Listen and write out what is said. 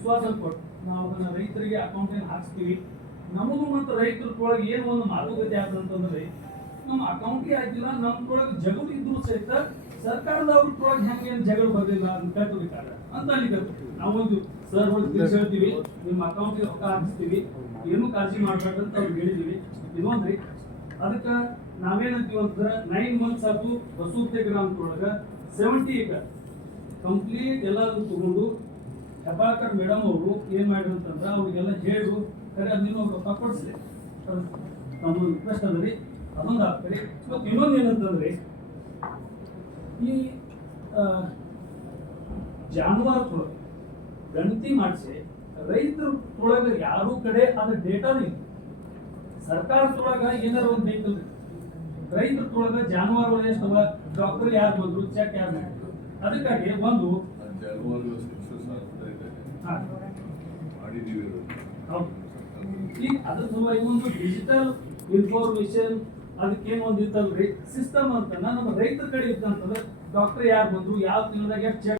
ವಿಶ್ವಾಸ ಕೊಟ್ಟು ನಾವು ಅದನ್ನ ರೈತರಿಗೆ ಅಕೌಂಟಿಗೆ ಹಾಕ್ಸ್ತೀವಿ. ನಮಗೂ ಮತ್ತು ರೈತರೊಳಗೆ ಏನು ಒಂದು ಮಾತುಕತೆ ಆದಂತಂದ್ರೆ ನಮ್ಮ ಅಕೌಂಟಿಗೆ ಹಾಕಿಲ್ಲ, ನಮ್ದೊಳಗೆ ಜಗಳ ಇದ್ರು ಸಹಿತ ಸರ್ಕಾರದವ್ರೊಳಗೆ ಹೆಂಗೆ ಜಗಳ ಬರ್ಲಿಲ್ಲ ಅಂತ ಕಟ್ಟಬೇಕಾದ್ರೆ ಅಂತ ಅಲ್ಲಿ ನಾವೊಂದು ಸರ್ ಒಂದು ತಿಳಿಸಿ ಹೇಳ್ತೀವಿ, ನಿಮ್ಮ ಅಕೌಂಟಿಗೆ ರೊಕ್ಕ ಹಾಕಿಸ್ತೀವಿ, ಏನು ಕಾಳಜಿ ಮಾಡ್ಬೇಕಂತ ಅವ್ರಿಗೆ ಹೇಳಿದೀವಿ. ಇನ್ನೊಂದ್ರಿ ಅದಕ್ಕೆ ನಾವೇನಂತೀವಿ ಅಂತಂದ್ರೆ 9 months ಆಯ್ತು ಬಸೂರ್ತೆ ಗ್ರಾಮದೊಳಗೆ 70 acre ಕಂಪ್ಲೀಟ್ ಎಲ್ಲಾದ್ರೂ ತಗೊಂಡು ಹೆಬ್ಬಾಳ್ಕರ್ ಮೇಡಮ್ ಅವರು ಏನ್ ಮಾಡಿದ್ರು ಅಂತಂದ್ರೆ ಅವ್ರಿಗೆಲ್ಲ ಹೇಳು ಕರೆ ಅದನ್ನ ರೊಕ್ಕ ಕೊಡಿಸ್ರಿ ನಮ್ಮ ರಿಕ್ವೆಸ್ಟ್ ಅದ್ರಿ, ಅದೊಂದು ಆಗ್ತದೆ. ಮತ್ತು ಇನ್ನೊಂದು ಏನಂತಂದ್ರೆ ಈ ಜಾನುವಾರು ಗಣತಿ ಮಾಡಿಸಿ ರೈತರೊಳಗೆ ಯಾರು ಕಡೆ ಅದ್ರ ಡೇಟಾನು ಇದೆ. ಸರ್ಕಾರದೊಳಗ ಏನಾರ ಒಂದು ಬೇಕಲ್ರಿ, ರೈತರೊಳಗ ಜಾನುವಾರು ಎಷ್ಟವ, ಡಾಕ್ಟರ್ ಯಾರು ಬಂದ್ರು, ಚೆಕ್ ಯಾರು ಮಾಡಿದ್ರು, ಅದಕ್ಕಾಗಿ ಒಂದು ಈಗ ಅದ್ರ ಸಲುವಾಗಿ ಒಂದು ಡಿಜಿಟಲ್ ಇನ್ಫಾರ್ಮೇಶನ್ ಅದಕ್ಕೇನು ಒಂದು ಇತ್ತಲ್ರಿ ಸಿಸ್ಟಮ್ ಅಂತ ನಮ್ಮ ರೈತರ ಕಡೆ ಇತ್ತಂತಂದ್ರೆ ಡಾಕ್ಟರ್ ಯಾರು ಬಂದ್ರು, ಯಾವ ತಿಂಗಳದಾಗ ಚೆಕ್